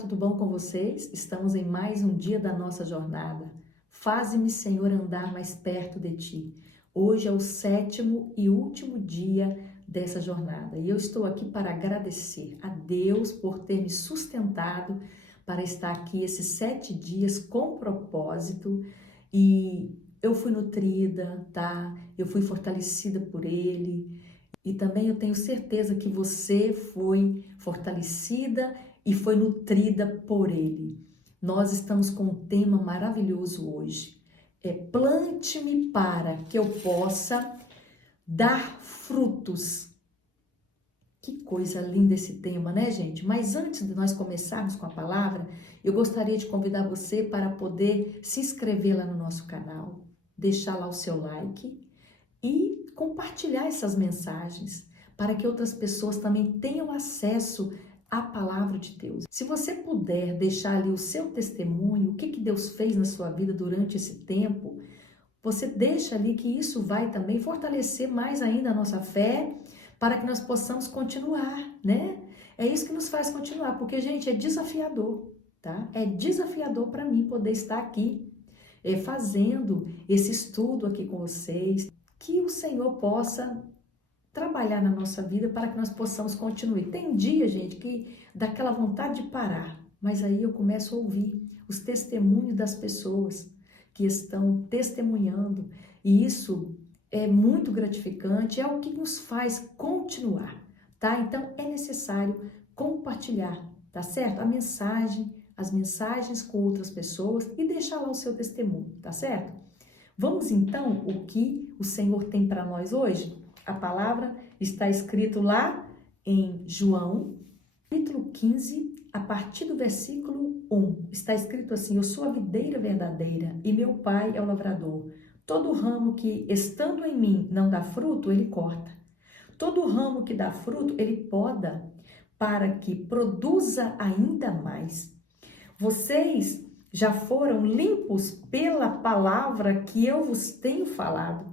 tudo bom com vocês? Estamos em mais um dia da nossa jornada. Faze-me, Senhor, andar mais perto de Ti. Hoje é o 7º e último dia dessa jornada e eu estou aqui para agradecer a Deus por ter me sustentado para estar aqui esses 7 dias com propósito e eu fui nutrida, tá? Eu fui fortalecida por Ele e também eu tenho certeza que você foi fortalecida e foi nutrida por Ele. Nós estamos com um tema maravilhoso hoje. Plante-me para que eu possa dar frutos. Que coisa linda esse tema, né, gente? Mas antes de nós começarmos com a palavra, eu gostaria de convidar você para poder se inscrever lá no nosso canal, deixar lá o seu like e compartilhar essas mensagens para que outras pessoas também tenham acesso à palavra de Deus. Se você puder deixar ali o seu testemunho, o que Deus fez na sua vida durante esse tempo, você deixa ali que isso vai também fortalecer mais ainda a nossa fé para que nós possamos continuar, né? É isso que nos faz continuar, porque, gente, é desafiador, tá? É desafiador para mim poder estar aqui fazendo esse estudo aqui com vocês, que o Senhor possa trabalhar na nossa vida para que nós possamos continuar. Tem dia, gente, que dá aquela vontade de parar, mas aí eu começo a ouvir os testemunhos das pessoas que estão testemunhando e isso é muito gratificante, é o que nos faz continuar, tá? Então é necessário compartilhar, tá certo? As mensagens com outras pessoas e deixar lá o seu testemunho, tá certo? Vamos então o que o Senhor tem para nós hoje? A palavra está escrito lá em João, capítulo 15, a partir do versículo 1. Está escrito assim: eu sou a videira verdadeira e meu pai é o lavrador. Todo ramo que, estando em mim, não dá fruto, ele corta. Todo ramo que dá fruto, ele poda, para que produza ainda mais. Vocês já foram limpos pela palavra que eu vos tenho falado.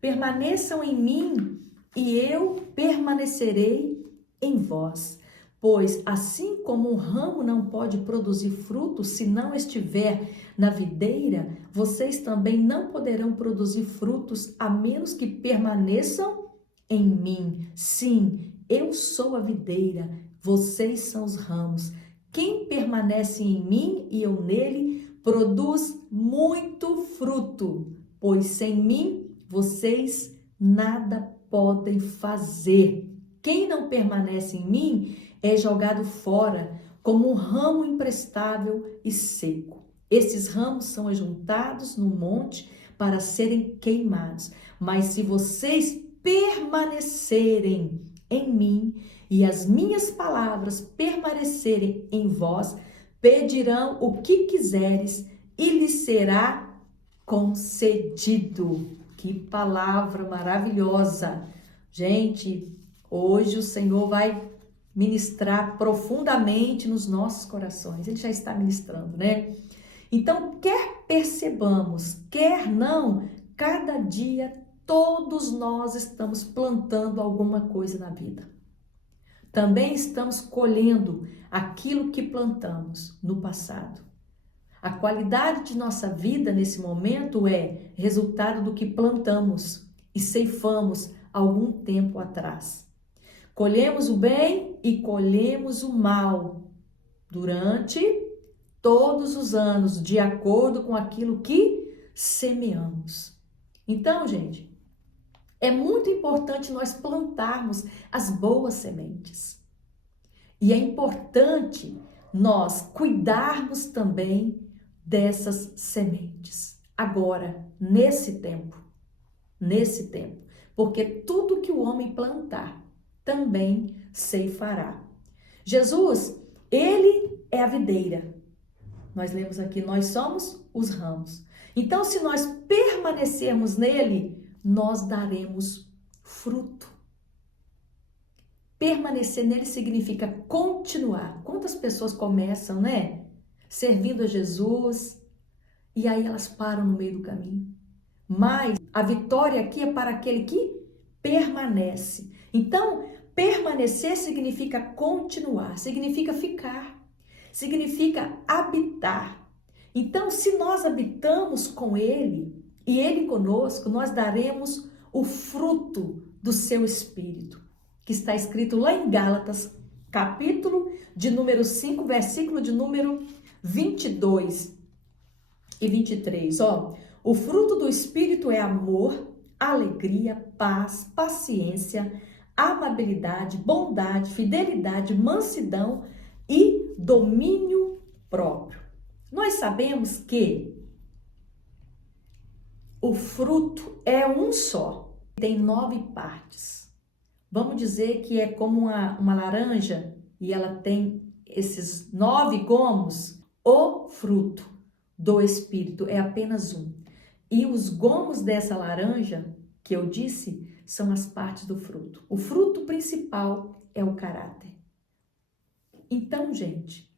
Permaneçam em mim e eu permanecerei em vós. Pois assim como um ramo não pode produzir fruto se não estiver na videira, vocês também não poderão produzir frutos a menos que permaneçam em mim. Sim, eu sou a videira, vocês são os ramos. Quem permanece em mim e eu nele, produz muito fruto, pois sem mim vocês nada podem fazer. Quem não permanece em mim é jogado fora como um ramo imprestável e seco. Esses ramos são ajuntados no monte para serem queimados. Mas se vocês permanecerem em mim e as minhas palavras permanecerem em vós, pedirão o que quiseres e lhes será concedido. Que palavra maravilhosa! Gente, hoje o Senhor vai ministrar profundamente nos nossos corações. Ele já está ministrando, né? Então, quer percebamos, quer não, cada dia todos nós estamos plantando alguma coisa na vida. Também estamos colhendo aquilo que plantamos no passado. A qualidade de nossa vida nesse momento é resultado do que plantamos e ceifamos algum tempo atrás. Colhemos o bem e colhemos o mal durante todos os anos, de acordo com aquilo que semeamos. Então, gente, é muito importante nós plantarmos as boas sementes. E é importante nós cuidarmos também dessas sementes. Agora, nesse tempo, porque tudo que o homem plantar também ceifará. Jesus, ele é a videira. Nós lemos aqui, nós somos os ramos. Então, se nós permanecermos nele, nós daremos fruto. Permanecer nele significa continuar. Quantas pessoas começam, né? Servindo a Jesus e aí elas param no meio do caminho. Mas a vitória aqui é para aquele que permanece. Então, permanecer significa continuar, significa ficar. significa habitar. Então, se nós habitamos com Ele e Ele conosco, nós daremos o fruto do seu Espírito, que está escrito lá em Gálatas, capítulo de número 5, versículo de número 22 e 23. O fruto do Espírito é amor, alegria, paz, paciência, amabilidade, bondade, fidelidade, mansidão e domínio próprio. Nós sabemos que o fruto é um só, tem 9 partes. Vamos dizer que é como uma laranja e ela tem esses 9 gomos. O fruto do Espírito é apenas um. E os gomos dessa laranja, que eu disse, são as partes do fruto. O fruto principal é o caráter. Então, gente,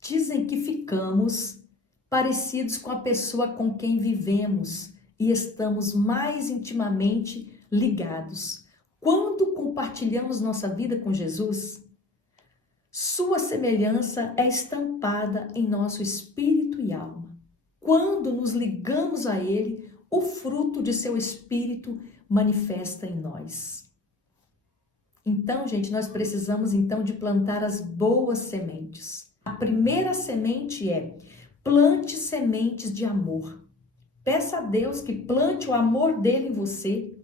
dizem que ficamos parecidos com a pessoa com quem vivemos e estamos mais intimamente ligados. Quando compartilhamos nossa vida com Jesus, sua semelhança é estampada em nosso espírito e alma. Quando nos ligamos a Ele, o fruto de seu espírito manifesta em nós. Então, gente, nós precisamos então de plantar as boas sementes. A primeira semente é: plante sementes de amor. Peça a Deus que plante o amor dele em você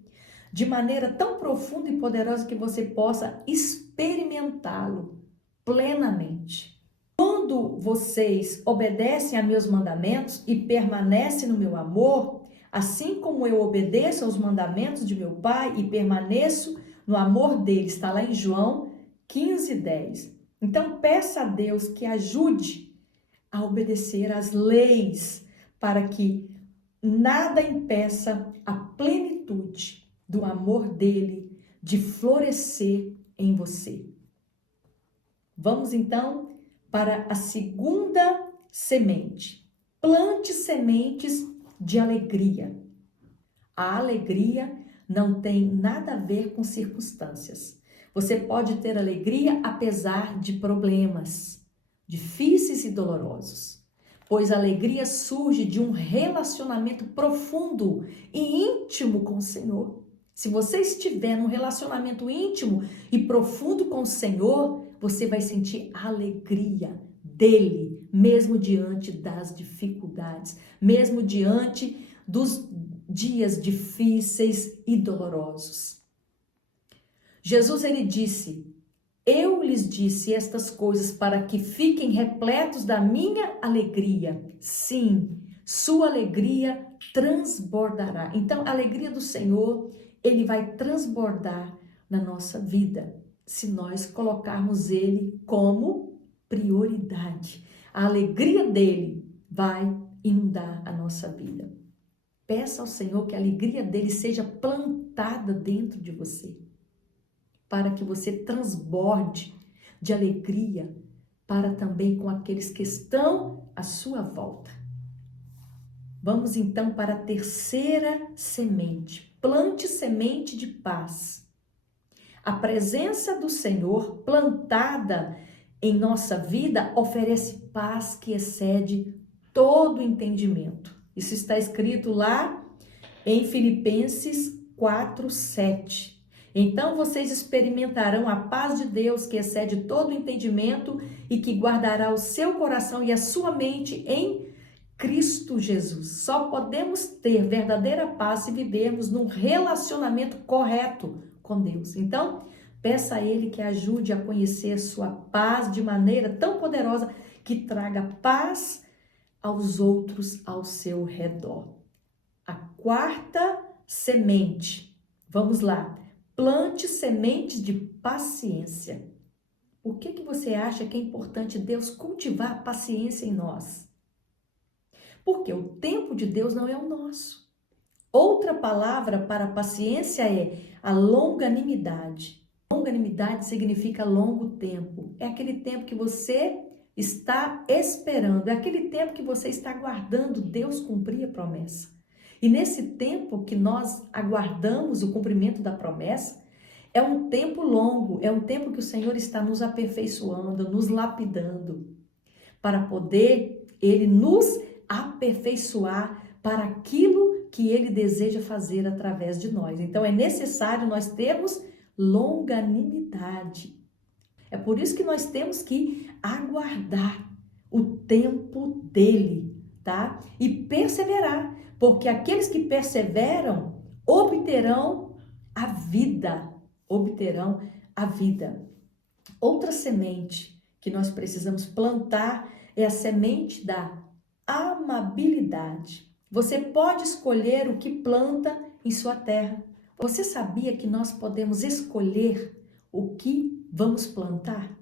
de maneira tão profunda e poderosa que você possa experimentá-lo plenamente. Quando vocês obedecem a meus mandamentos e permanecem no meu amor, assim como eu obedeço aos mandamentos de meu Pai e permaneço no amor dele, está lá em João 15:10. Então peça a Deus que ajude a obedecer às leis para que nada impeça a plenitude do amor dele de florescer em você. Vamos então para a segunda semente. Plante sementes de alegria. A alegria não tem nada a ver com circunstâncias. Você pode ter alegria apesar de problemas difíceis e dolorosos, pois a alegria surge de um relacionamento profundo e íntimo com o Senhor. Se você estiver num relacionamento íntimo e profundo com o Senhor, você vai sentir a alegria dele, mesmo diante das dificuldades, mesmo diante dos dias difíceis e dolorosos. Jesus, ele disse: eu lhes disse estas coisas para que fiquem repletos da minha alegria. Sim, sua alegria transbordará. Então, a alegria do Senhor, ele vai transbordar na nossa vida, se nós colocarmos ele como prioridade. A alegria dele vai inundar a nossa vida. Peça ao Senhor que a alegria dele seja plantada dentro de você, para que você transborde de alegria para também com aqueles que estão à sua volta. Vamos então para a terceira semente. Plante semente de paz. A presença do Senhor plantada em nossa vida oferece paz que excede todo entendimento. Isso está escrito lá em Filipenses 4:7. Então vocês experimentarão a paz de Deus que excede todo entendimento e que guardará o seu coração e a sua mente em Cristo Jesus. Só podemos ter verdadeira paz se vivermos num relacionamento correto com Deus. Então, peça a Ele que ajude a conhecer a sua paz de maneira tão poderosa que traga paz aos outros ao seu redor. A quarta semente. Vamos lá. Plante sementes de paciência. Por que você acha que é importante Deus cultivar a paciência em nós? Porque o tempo de Deus não é o nosso. Outra palavra para paciência é a longanimidade. Longanimidade significa longo tempo. É aquele tempo que você está esperando, é aquele tempo que você está aguardando Deus cumprir a promessa. E nesse tempo que nós aguardamos o cumprimento da promessa, É um tempo longo, é um tempo que o Senhor está nos aperfeiçoando, nos lapidando, para poder Ele nos aperfeiçoar para aquilo que Ele deseja fazer através de nós. Então é necessário nós termos longanimidade. É por isso que nós temos que aguardar o tempo dele, tá? E perseverar, porque aqueles que perseveram obterão a vida, obterão a vida. Outra semente que nós precisamos plantar é a semente da amabilidade. Você pode escolher o que planta em sua terra. Você sabia que nós podemos escolher o que vamos plantar?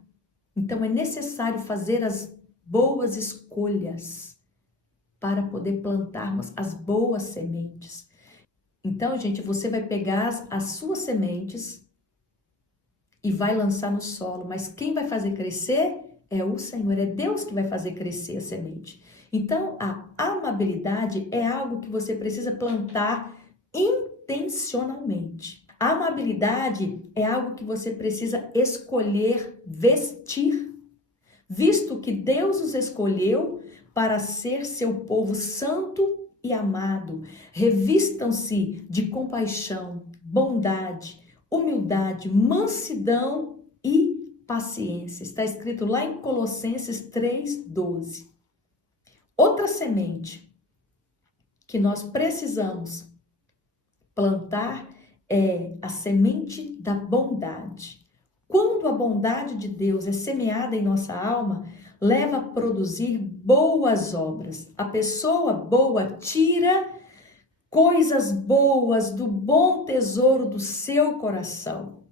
Então é necessário fazer as boas escolhas para poder plantarmos as boas sementes. Então, gente, você vai pegar as suas sementes e vai lançar no solo, mas quem vai fazer crescer é o Senhor, é Deus que vai fazer crescer a semente. Então, a amabilidade é algo que você precisa plantar intencionalmente. A amabilidade é algo que você precisa escolher vestir, visto que Deus os escolheu para ser seu povo santo e amado. Revistam-se de compaixão, bondade, humildade, mansidão e paciência. Está escrito lá em Colossenses 3:12. Outra semente que nós precisamos plantar é a semente da bondade. Quando a bondade de Deus é semeada em nossa alma, leva a produzir boas obras. A pessoa boa tira coisas boas do bom tesouro do seu coração.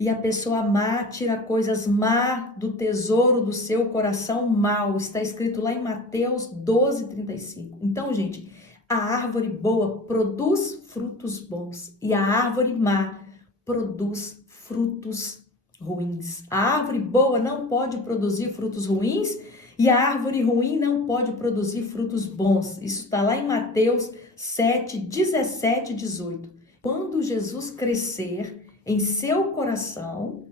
E a pessoa má tira coisas má do tesouro do seu coração mau. Está escrito lá em Mateus 12:35. Então, gente, a árvore boa produz frutos bons e a árvore má produz frutos ruins. A árvore boa não pode produzir frutos ruins e a árvore ruim não pode produzir frutos bons. Isso está lá em Mateus 7:17 e 18. Quando Jesus crescer em seu coração,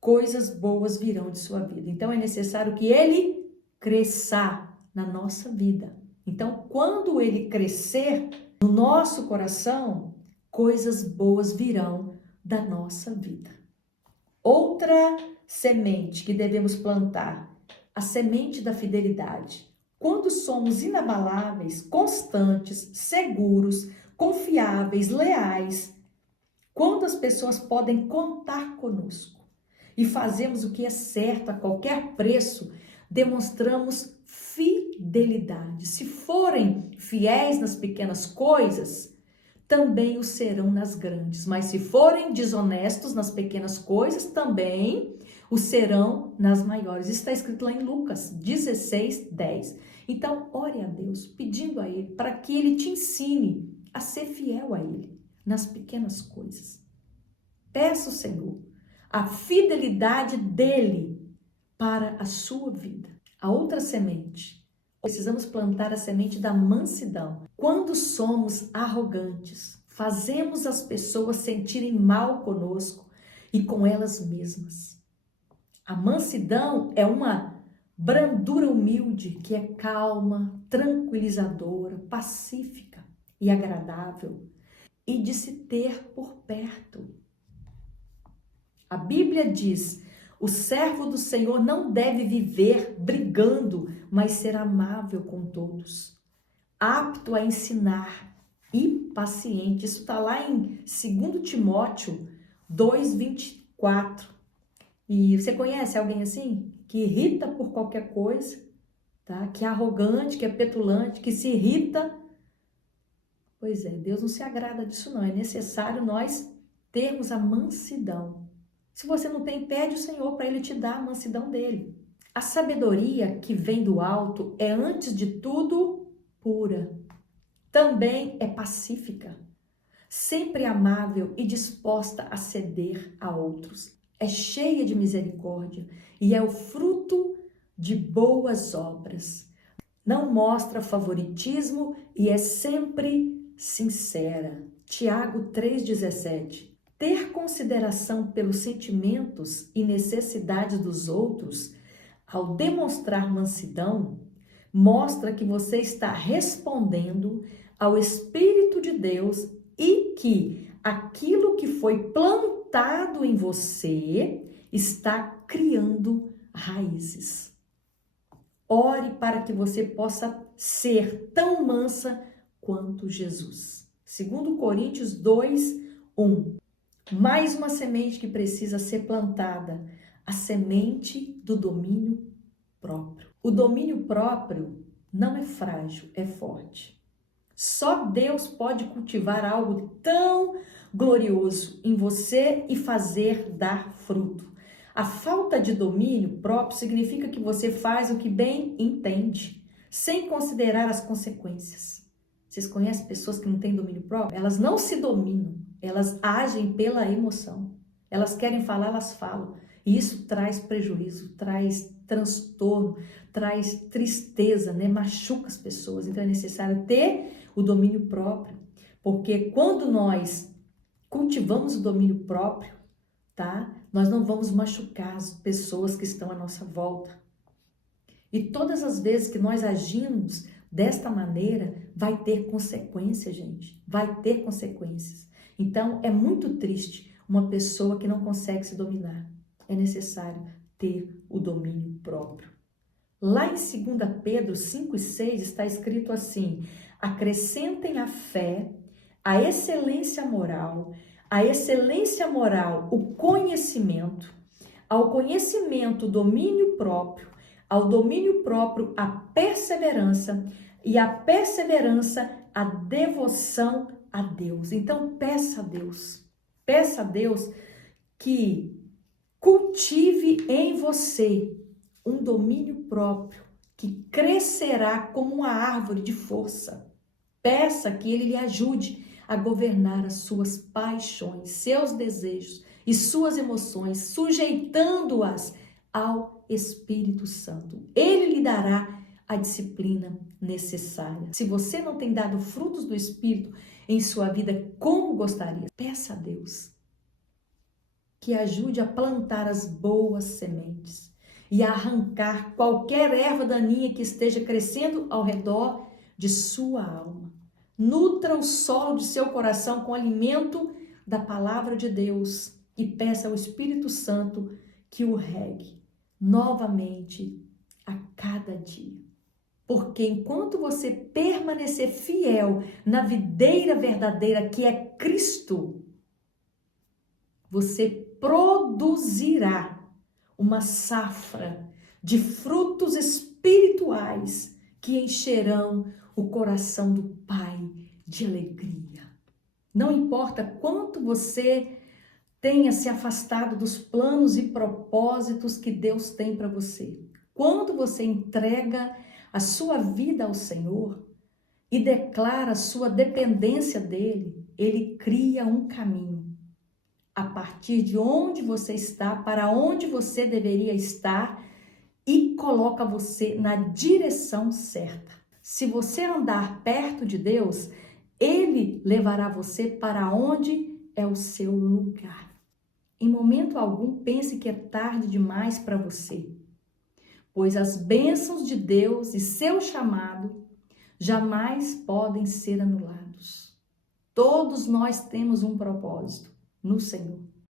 coisas boas virão de sua vida. Então é necessário que ele cresça na nossa vida. Então, quando ele crescer no nosso coração, coisas boas virão da nossa vida. Outra semente que devemos plantar, a semente da fidelidade. Quando somos inabaláveis, constantes, seguros, confiáveis, leais, quando as pessoas podem contar conosco e fazemos o que é certo a qualquer preço, demonstramos fidelidade. Se forem fiéis nas pequenas coisas, também o serão nas grandes. Mas se forem desonestos nas pequenas coisas, também o serão nas maiores. Está escrito lá em Lucas 16:10. Então, ore a Deus, pedindo a Ele, para que Ele te ensine a ser fiel a Ele nas pequenas coisas. Peça ao Senhor a fidelidade dEle para a sua vida. A outra semente, precisamos plantar a semente da mansidão. Quando somos arrogantes, fazemos as pessoas sentirem mal conosco e com elas mesmas. A mansidão é uma brandura humilde que é calma, tranquilizadora, pacífica e agradável e de se ter por perto. A Bíblia diz: o servo do Senhor não deve viver brigando, mas ser amável com todos, apto a ensinar e paciente. Isso está lá em 2 Timóteo 2:24. E você conhece alguém assim? Que irrita por qualquer coisa, tá? Que é arrogante, que é petulante, que se irrita. Pois é, Deus não se agrada disso não. É necessário nós termos a mansidão. Se você não tem, pede o Senhor para Ele te dar a mansidão dele. A sabedoria que vem do alto é, antes de tudo, pura. Também é pacífica, sempre amável e disposta a ceder a outros. É cheia de misericórdia e é o fruto de boas obras. Não mostra favoritismo e é sempre sincera. Tiago 3,17. Ter consideração pelos sentimentos e necessidades dos outros, ao demonstrar mansidão, mostra que você está respondendo ao Espírito de Deus e que aquilo que foi plantado em você está criando raízes. Ore para que você possa ser tão mansa quanto Jesus. 2 Coríntios 2, 1. Mais uma semente que precisa ser plantada, a semente do domínio próprio. O domínio próprio não é frágil, é forte. Só Deus pode cultivar algo tão glorioso em você e fazer dar fruto. A falta de domínio próprio significa que você faz o que bem entende, sem considerar as consequências. Vocês conhecem pessoas que não têm domínio próprio? Elas não se dominam, elas agem pela emoção. Elas querem falar, elas falam. E isso traz prejuízo, traz transtorno, traz tristeza, né? Machuca as pessoas. Então é necessário ter o domínio próprio, porque quando nós cultivamos o domínio próprio, tá? Nós não vamos machucar as pessoas que estão à nossa volta. E todas as vezes que nós agimos desta maneira, vai ter consequência, gente. Vai ter consequências. Então, é muito triste uma pessoa que não consegue se dominar. É necessário ter o domínio próprio. Lá em 2 Pedro 5 e 6 está escrito assim: acrescentem à fé a excelência moral, o conhecimento, ao conhecimento o domínio próprio, ao domínio próprio a perseverança e a perseverança a devoção a Deus. Então peça a Deus que cultive em você um domínio próprio que crescerá como uma árvore de força. Peça que Ele lhe ajude a governar as suas paixões, seus desejos e suas emoções, sujeitando-as ao Espírito Santo. Ele lhe dará a disciplina necessária. Se você não tem dado frutos do Espírito em sua vida como gostaria, peça a Deus que ajude a plantar as boas sementes e a arrancar qualquer erva daninha que esteja crescendo ao redor de sua alma. Nutra o solo de seu coração com alimento da palavra de Deus e peça ao Espírito Santo que o regue novamente a cada dia. Porque enquanto você permanecer fiel na videira verdadeira que é Cristo, você produzirá uma safra de frutos espirituais que encherão o coração do Pai de alegria. Não importa quanto você tenha se afastado dos planos e propósitos que Deus tem para você. Quando você entrega a sua vida ao Senhor e declara a sua dependência dele, ele cria um caminho a partir de onde você está, para onde você deveria estar e coloca você na direção certa. Se você andar perto de Deus, Ele levará você para onde é o seu lugar. Em momento algum, pense que é tarde demais para você, pois as bênçãos de Deus e seu chamado jamais podem ser anulados. Todos nós temos um propósito no Senhor.